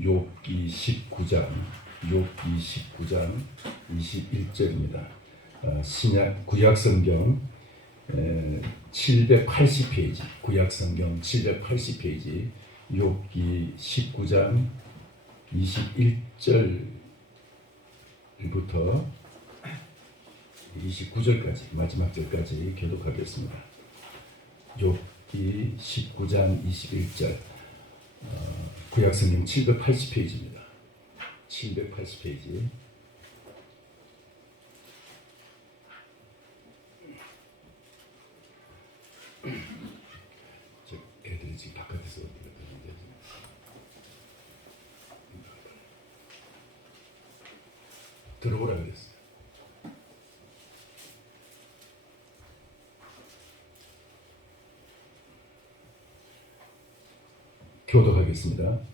욥기 19장 21절입니다. 신약 구약성경 780페이지, 구약성경 780페이지, 욥기 19장 21절부터 29절까지, 마지막 절까지 교독하겠습니다. 욥기 19장 21절, 구약성경 780페이지입니다. 780페이지. 저 애들이 지금 바깥에서 어디가 되는데 들어오라 그랬어요. 교독하겠습니다.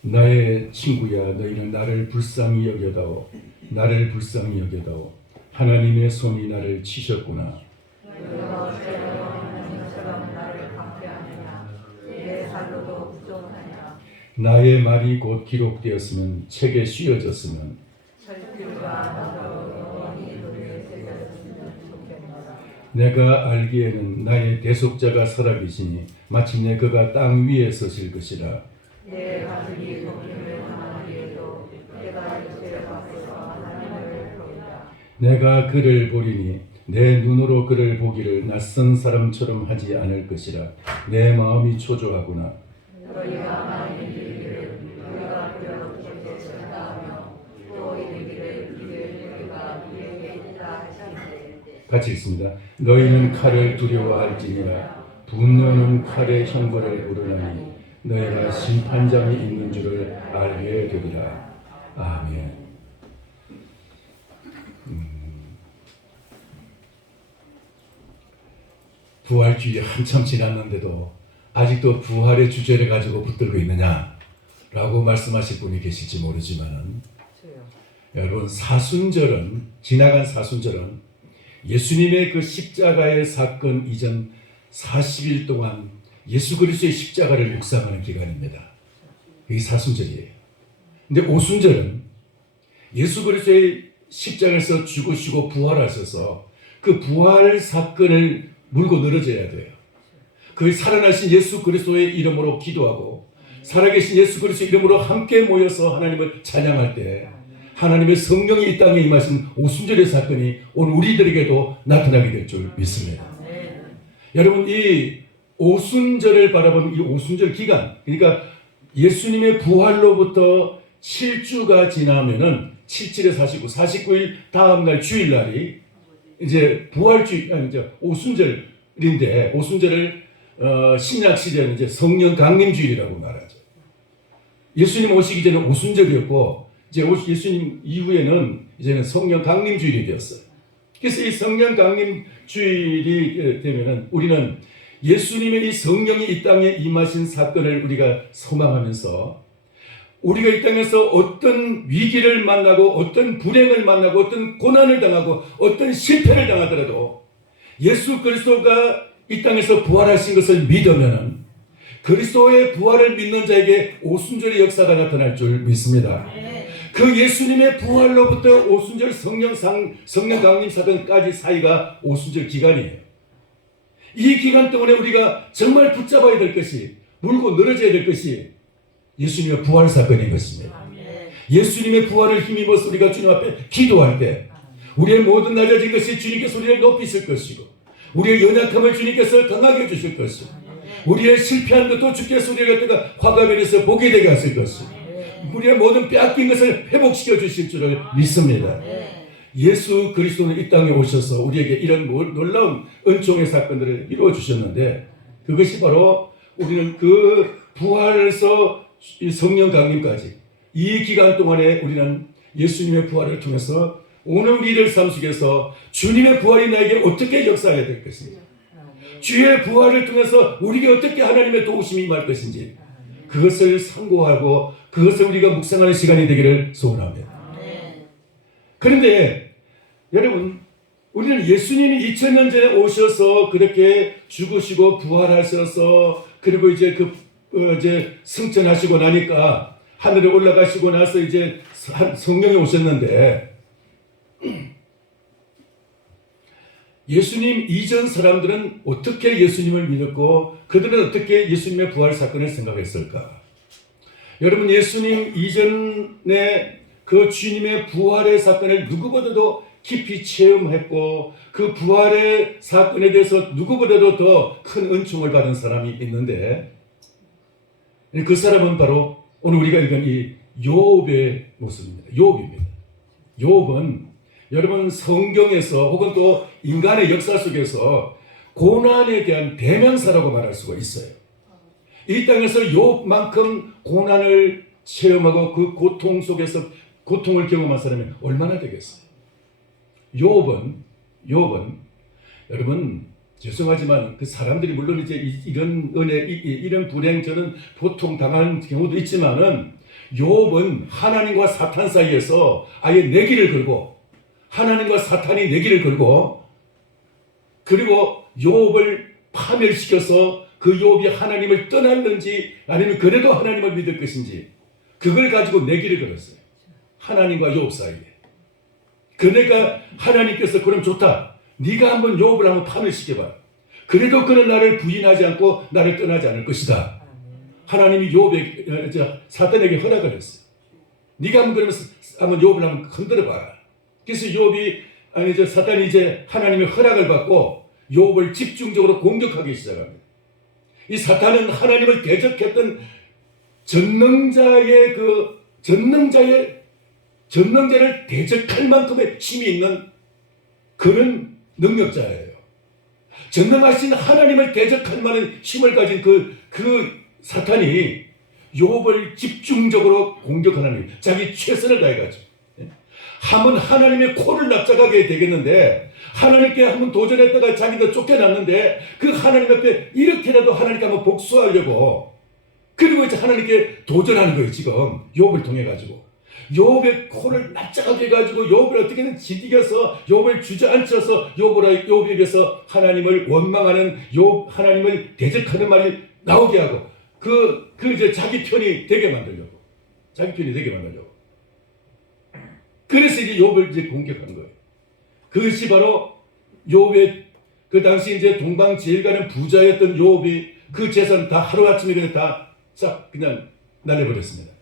나의 친구야, 너희는 나를 불쌍히 여겨다오. 나를 불쌍히 여겨다오. 하나님의 손이 나를 치셨구나. 나의 말이 곧 기록되었으면, 책에 씌어졌으면, 내가 알기에는 나의 대속자가 살아계시니 마침내 그가 땅 위에 서실 것이라. 내 가슴이 돕기를 당하기에도 내가 요새 앞에서 하나님을 보리라. 내가 그를 보리니 내 눈으로 그를 보기를 낯선 사람처럼 하지 않을 것이라. 내 마음이 초조하구나. 너희가 많이 이르기를 우리가 그를 어떻게 전하며 또 이르기를 우리가 우리에게 있다 하시되. 같이 읽습니다. 너희는 칼을 두려워할지니라. 분노는 칼의 형벌을 부르나니 너희가 심판장이 있는 줄을 알게 되리라. 아멘. 부활주의 한참 지났는데도 아직도 부활의 주제를 가지고 붙들고 있느냐라고 말씀하실 분이 계실지 모르지만은, 여러분, 사순절은, 지나간 사순절은 예수님의 그 십자가의 사건 이전 40일 동안 예수 그리스도의 십자가를 묵상하는 기간입니다. 이게 사순절이에요. 근데 오순절은 예수 그리스도의 십자가에서 죽으시고 부활하셔서 그 부활 사건을 물고 늘어져야 돼요. 그 살아나신 예수 그리스도의 이름으로 기도하고 살아계신 예수 그리스도의 이름으로 함께 모여서 하나님을 찬양할 때 하나님의 성령이 이 땅에 임하신 오순절의 사건이 오늘 우리들에게도 나타나게 될 줄 믿습니다. 여러분, 이 오순절을 바라보는 이 오순절 기간, 그러니까 예수님의 부활로부터 7주가 지나면은 7일에 사시고 49일 다음날 주일날이 이제 부활주일, 아니 이제 오순절인데, 오순절을 신약 시대는 이제 성령 강림주일이라고 말하죠. 예수님 오시기 전에 오순절이었고, 이제 예수님 이후에는 이제는 성령 강림주일이 되었어요. 그래서 이 성령 강림주일이 되면은 우리는 예수님의 이 성령이 이 땅에 임하신 사건을 우리가 소망하면서, 우리가 이 땅에서 어떤 위기를 만나고 어떤 불행을 만나고 어떤 고난을 당하고 어떤 실패를 당하더라도 예수 그리스도가 이 땅에서 부활하신 것을 믿으면은 그리스도의 부활을 믿는 자에게 오순절의 역사가 나타날 줄 믿습니다. 그 예수님의 부활로부터 오순절 성령 강림 사건까지 사이가 오순절 기간이에요. 이 기간 동안에 우리가 정말 붙잡아야 될 것이, 물고 늘어져야 될 것이 예수님의 부활 사건인 것입니다. 예수님의 부활을 힘입어서 우리가 주님 앞에 기도할 때 우리의 모든 낮아진 것이 주님께서 우리를 높이실 것이고, 우리의 연약함을 주님께서 강하게 해주실 것이고, 우리의 실패한 것도 주께서 우리를 갖다가 화가면에서 보게 되게 하실 것이고, 우리의 모든 빼앗긴 것을 회복시켜 주실 줄을 믿습니다. 예수 그리스도는 이 땅에 오셔서 우리에게 이런 놀라운 은총의 사건들을 이루어 주셨는데, 그것이 바로 우리는 그 부활에서 성령 강림까지 이 기간 동안에 우리는 예수님의 부활을 통해서 오늘 우리를 삶 속에서 주님의 부활이 나에게 어떻게 역사해야 될 것인지, 주의 부활을 통해서 우리에게 어떻게 하나님의 도우심이 임할 것인지, 그것을 상고하고 그것을 우리가 묵상하는 시간이 되기를 소원합니다. 그런데 여러분, 우리는 예수님이 2000년 전에 오셔서 그렇게 죽으시고 부활하셔서 그리고 이제 이제 승천하시고 나니까 하늘에 올라가시고 나서 이제 성령이 오셨는데 예수님 이전 사람들은 어떻게 예수님을 믿었고 그들은 어떻게 예수님의 부활 사건을 생각했을까? 여러분, 예수님 이전에 그 주님의 부활의 사건을 누구보다도 깊이 체험했고 그 부활의 사건에 대해서 누구보다도 더 큰 은총을 받은 사람이 있는데 그 사람은 바로 오늘 우리가 읽은 이 욥의 모습입니다. 욥입니다. 욥은 여러분 성경에서 혹은 또 인간의 역사 속에서 고난에 대한 대명사라고 말할 수가 있어요. 이 땅에서 욥만큼 고난을 체험하고 그 고통 속에서 고통을 경험한 사람이 얼마나 되겠어요? 욥은 여러분 죄송하지만 그 사람들이 물론 이제 이런 은혜, 이런 불행 저는 보통 당하는 경우도 있지만은 욥은 하나님과 사탄 사이에서 아예 내기를 걸고 하나님과 사탄이 내기를 걸고 그리고 욥을 파멸시켜서 그 욥이 하나님을 떠났는지 아니면 그래도 하나님을 믿을 것인지 그걸 가지고 내기를 걸었어요. 하나님과 욥 사이에. 그러니까 하나님께서 그럼 좋다. 네가 한번 욥을 한번 파멸시켜봐. 그래도 그는 나를 부인하지 않고 나를 떠나지 않을 것이다. 하나님이 사탄에게 허락을 했어요. 네가 한번 그러면 한번 욥을 한번 흔들어봐라. 그래서 사탄이 이제 하나님의 허락을 받고 욥을 집중적으로 공격하기 시작합니다. 이 사탄은 하나님을 대적했던 전능자를 대적할 만큼의 힘이 있는 그런 능력자예요. 전능하신 하나님을 대적할 만한 힘을 가진 그 사탄이 욥을 집중적으로 공격하는 자기 최선을 다해가지고 한번 하나님의 코를 납작하게 되겠는데 하나님께 한번 도전했다가 자기도 쫓겨났는데 그 하나님 앞에 이렇게라도 하나님께 한번 복수하려고 그리고 이제 하나님께 도전하는 거예요. 지금 욥을 통해 가지고 욥의 코를 납작하게 해가지고 욥을 어떻게든 지디겨서 욥을 주저앉혀서 욥에 비해서 하나님을 원망하는 하나님을 대적하는 말이 나오게 하고 이제 자기 편이 되게 만들려고 그래서 이제 욥을 이제 공격한 거예요. 그것이 바로 욥의 그 당시 이제 동방제일가는 부자였던 욥이 그 재산 다 하루아침에 그냥 다 싹 그냥 날려버렸습니다.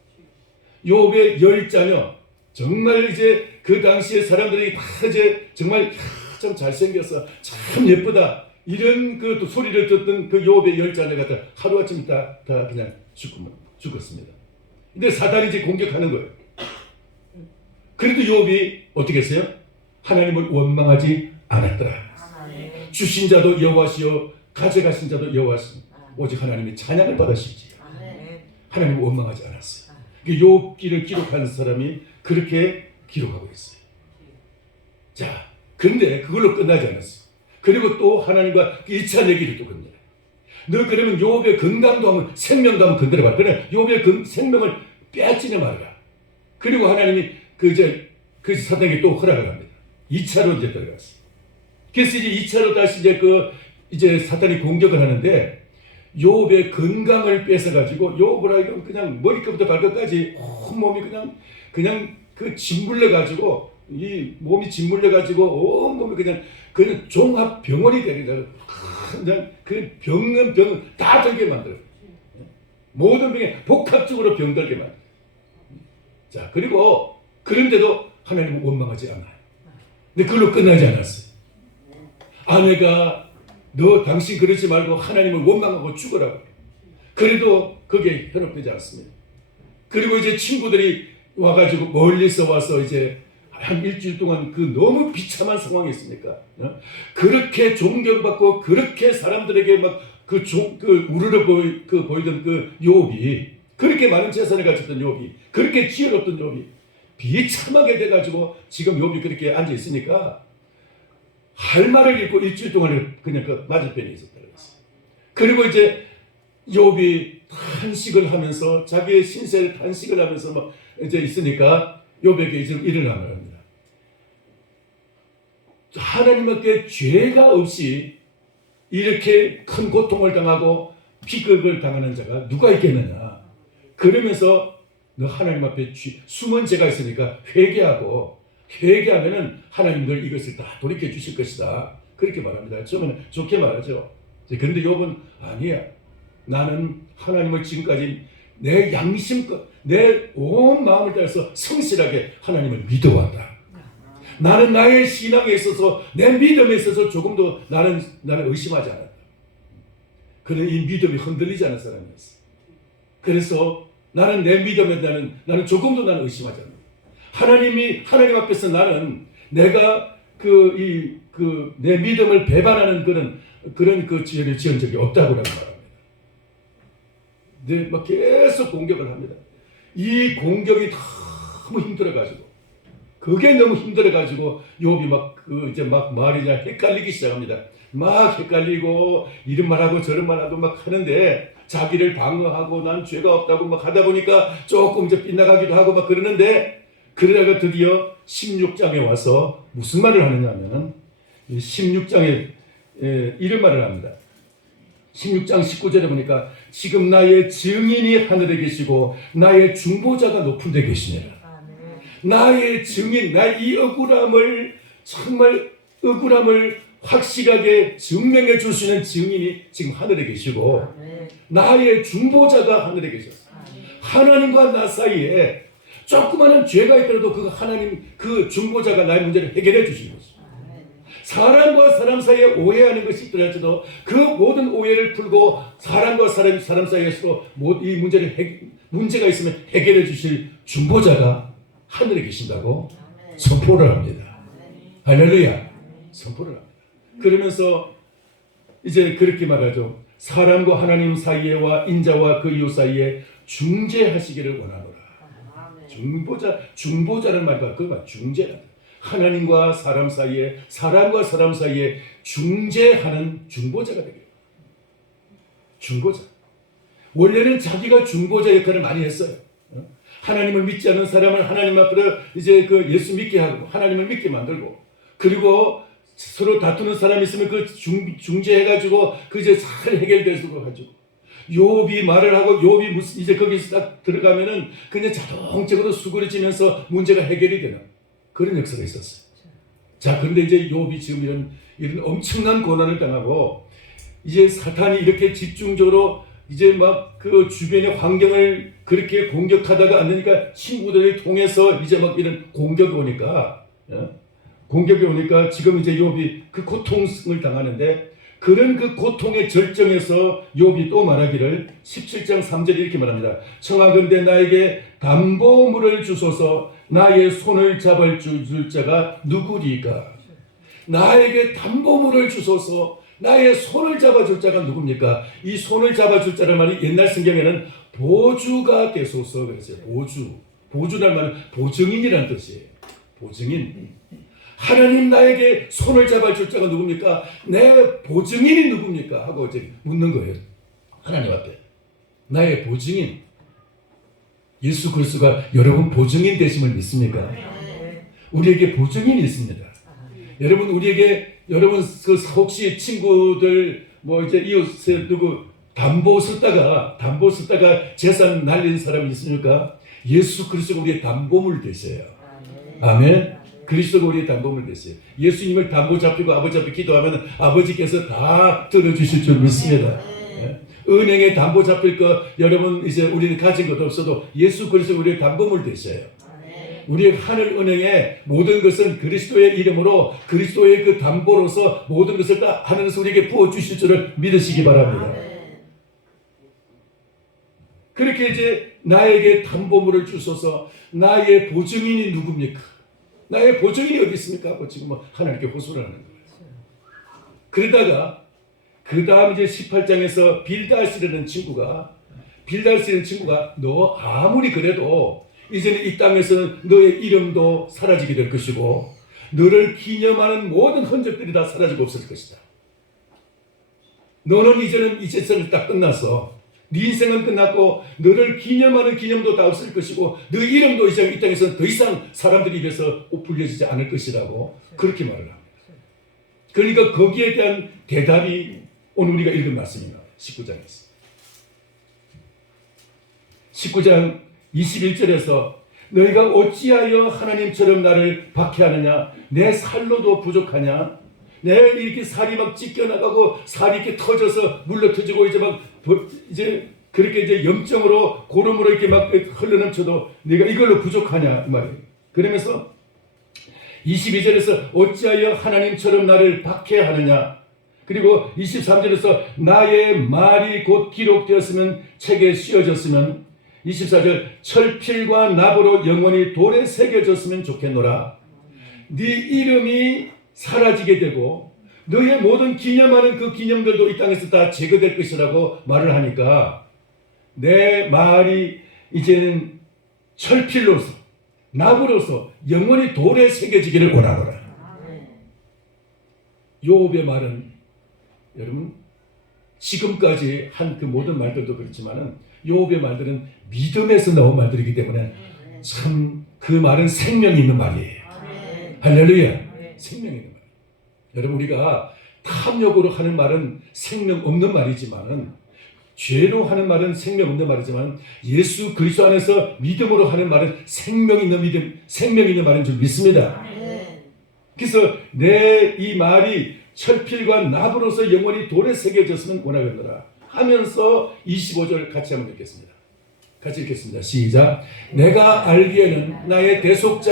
욥의 10자녀 정말 이제 그 당시에 사람들이 다 이제 정말 참 잘생겨서 참 예쁘다 이런 그 소리를 듣던 그 욥의 10자녀가 다 하루아침에 다 그냥 죽었습니다. 근데 사단이 이제 공격하는 거예요. 그래도 욥이 어떻게 했어요? 하나님을 원망하지 않았더라. 주신 자도 여호와시요 가져가신 자도 여호와시니 오직 하나님의 찬양을 받으시지. 하나님을 원망하지 않았어요. 욥기를 기록하는 사람이 그렇게 기록하고 있어요. 자, 근데 그걸로 끝나지 않았어요. 그리고 또 하나님과 2차 얘기를 또 건드려요. 너 그러면 욥의 건강도 한번 생명도 한번 건드려봐. 그래, 욥의 생명을 빼앗지는 말아라. 그리고 하나님이 그 사탄에게 또 허락을 합니다. 2차로 이제 들어갔어요. 그래서 이제 2차로 다시 이제 사탄이 공격을 하는데 욥의 건강을 뺏어가지고 욥을 하여금 그냥 머리끝부터 발끝까지 온몸이 그냥 그 짓물려가지고 이 몸이 짓물려가지고 온몸이 그냥 종합 병원이 되는 그냥 그 병은 다 들게 만들어요. 모든 병에 복합적으로 병들게 만들어요. 자, 그리고 그런데도 하나님은 원망하지 않아요. 근데 그걸로 끝나지 않았어요. 아내가 너 당신 그러지 말고 하나님을 원망하고 죽으라고. 그래도 그게 현혹되지 않습니다. 그리고 이제 친구들이 와가지고 멀리서 와서 이제 한 일주일 동안 그 너무 비참한 상황이 있으니까 그렇게 존경받고 그렇게 사람들에게 막 우르르 보이던 그 욥이 그렇게 많은 재산을 가졌던 욥이 그렇게 지혜롭던 욥이 비참하게 돼가지고 지금 욥이 그렇게 앉아 있으니까 할 말을 잃고 일주일 동안 그냥 그 맞은편에 있었다고 했어요. 그리고 이제 욥이 탄식을 하면서 자기의 신세를 탄식을 하면서 막 이제 있으니까 욥에게 이제 일어나는 겁니다. 하나님께 죄가 없이 이렇게 큰 고통을 당하고 비극을 당하는 자가 누가 있겠느냐. 그러면서 너 하나님 앞에 숨은 죄가 있으니까 회개하면은 하나님 늘 이것을 다 돌이켜 주실 것이다. 그렇게 말합니다. 처음에는 좋게 말하죠. 그런데 욥은 아니야. 나는 하나님을 지금까지 내 양심껏 내 온 마음을 다해서 성실하게 하나님을 믿어왔다. 나는 나의 신앙에 있어서 내 믿음에 있어서 조금도 나는 의심하지 않았다. 그는 이 믿음이 흔들리지 않은 사람이었어. 그래서 나는 내 믿음에 나는 조금도 나는 의심하지 않는다. 하나님 앞에서 나는 내가 내 믿음을 배반하는 그런 그 죄를 지은 적이 없다고 말합니다. 네, 막 계속 공격을 합니다. 이 공격이 너무 힘들어가지고, 그게 너무 힘들어가지고 욥이 막 말이 그냥 헷갈리기 시작합니다. 막 헷갈리고 이런 말하고 저런 말하고 막 하는데 자기를 방어하고 난 죄가 없다고 막 하다 보니까 조금 이제 빗나가기도 하고 막 그러는데, 그러다가 드디어 16장에 와서 무슨 말을 하느냐면은 16장에 이런 말을 합니다. 16장 19절에 보니까 지금 나의 증인이 하늘에 계시고 나의 중보자가 높은 데 계시니라. 나의 증인, 나의 이 억울함을 확실하게 증명해 줄 수 있는 증인이 지금 하늘에 계시고 나의 중보자가 하늘에 계셨어. 하나님과 나 사이에 조그마한 죄가 있더라도 그 중보자가 나의 문제를 해결해 주시는 거죠. 사람과 사람 사이에 오해하는 것이 있더라도 그 모든 오해를 풀고 사람과 사람 사이에서 이 문제가 있으면 해결해 주실 중보자가 하늘에 계신다고 선포를 합니다. 할렐루야. 선포를 합니다. 그러면서 이제 그렇게 말하죠. 사람과 하나님 사이에와 인자와 그 이웃 사이에 중재하시기를 원하노라. 중보자는 말과 그가 중재라. 하나님과 사람 사이에, 사람과 사람 사이에 중재하는 중보자가 되겠다. 중보자. 원래는 자기가 중보자 역할을 많이 했어요. 하나님을 믿지 않는 사람을 하나님 앞으로 이제 예수 믿게 하고 하나님을 믿게 만들고, 그리고 서로 다투는 사람이 있으면 그 중재해가지고 이제 잘 해결되도록 가지고, 욥이 말을 하고 욥이 이제 거기서 딱 들어가면은 그냥 자동적으로 수그러지면서 문제가 해결이 되는 그런 역사가 있었어요. 자, 그런데 이제 욥이 지금 이런 엄청난 고난을 당하고 이제 사탄이 이렇게 집중적으로 이제 막 그 주변의 환경을 그렇게 공격하다가 안 되니까 친구들을 통해서 이제 막 이런 공격이 오니까 지금 이제 욥이 그 고통을 당하는데, 그런 그 고통의 절정에서 욥이 또 말하기를 17장 3절에 이렇게 말합니다. 청하건대 나에게 담보물을 주소서. 나의 손을 잡아줄 자가 누구리까? 나에게 담보물을 주소서. 나의 손을 잡아줄 자가 누굽니까? 이 손을 잡아줄 자란 말이 옛날 성경에는 보주가 되소서 그랬어요. 보주란 말은 보증인이라는 뜻이에요. 보증인. 하나님 나에게 손을 잡아줄 자가 누굽니까? 내 보증인이 누굽니까? 하고 이제 묻는 거예요. 하나님 앞에. 나의 보증인. 예수 그리스도가 여러분 보증인 되심을 믿습니까? 우리에게 보증인이 있습니다. 여러분 혹시 친구들 이제 이웃에 누구 담보 썼다가 재산 날린 사람이 있습니까? 예수 그리스도가 우리의 담보물 되세요. 아멘. 그리스도가 우리의 담보물 됐어요. 예수님을 담보 잡히고 아버지 앞에 기도하면 아버지께서 다 들어주실 줄 믿습니다. 은행에 담보 잡힐 거 여러분 이제 우리는 가진 것도 없어도 예수 그리스도 우리의 담보물 되셔요. 우리의 하늘 은행에 모든 것은 그리스도의 이름으로 그리스도의 그 담보로서 모든 것을 다 하늘에서 우리에게 부어주실 줄을 믿으시기 바랍니다. 그렇게 이제 나에게 담보물을 주소서. 나의 보증인이 누굽니까? 나의 보증인이 어디 있습니까? 하고 지금 하나님께 호소를 하는 거예요. 그러다가 그 다음 이제 18장에서 빌달스라는 친구가 너 아무리 그래도 이제는 이 땅에서는 너의 이름도 사라지게 될 것이고 너를 기념하는 모든 흔적들이 다 사라지고 없어질 것이다. 너는 이제는 이 세상을 딱 끝났어. 네 인생은 끝났고 너를 기념하는 기념도 다 없을 것이고 너 이름도 이제 이 땅에서는 더 이상 사람들이 입에서 불려지지 않을 것이라고 그렇게 말을 합니다. 그러니까 거기에 대한 대답이 오늘 우리가 읽은 말씀입니다. 19장에서 19장 21절에서 너희가 어찌하여 하나님처럼 나를 박해하느냐? 내 살로도 부족하냐? 내 이렇게 살이 막 찢겨나가고 살이 이렇게 터져서 물러 터지고 이제 그렇게 이제 염증으로 고름으로 이렇게 막 흘러넘쳐도 네가 이걸로 부족하냐 이 말이에요. 그러면서 22절에서 어찌하여 하나님처럼 나를 박해하느냐? 그리고 23절에서 나의 말이 곧 기록되었으면 책에 씌어졌으면 24절 철필과 납으로 영원히 돌에 새겨졌으면 좋겠노라. 네 이름이 사라지게 되고 너의 모든 기념하는 그 기념들도 이 땅에서 다 제거될 것이라고 말을 하니까 내 말이 이제는 철필로서 납으로서 영원히 돌에 새겨지기를 원하노라. 욥의 말은 여러분 지금까지 한 그 모든 말들도 그렇지만은 욥의 말들은 믿음에서 나온 말들이기 때문에 참 그 말은 생명이 있는 말이에요. 할렐루야. 생명이 있는 말. 여러분 우리가 탐욕으로 하는 말은 생명 없는 말이지만은 죄로 하는 말은 생명 없는 말이지만 예수 그리스도 안에서 믿음으로 하는 말은 생명 있는 믿음, 생명 있는 말인 줄 믿습니다. 그래서 내 이 말이 철필과 납으로서 영원히 돌에 새겨졌으면 원하겠노라 하면서 25절 같이 한번 읽겠습니다. 같이 읽겠습니다. 시작. 내가 알기에는 나의 대속자